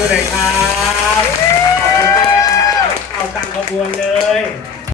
มือหน่อยครับ ขอบคุณมากครับเอาตังขบวนเลย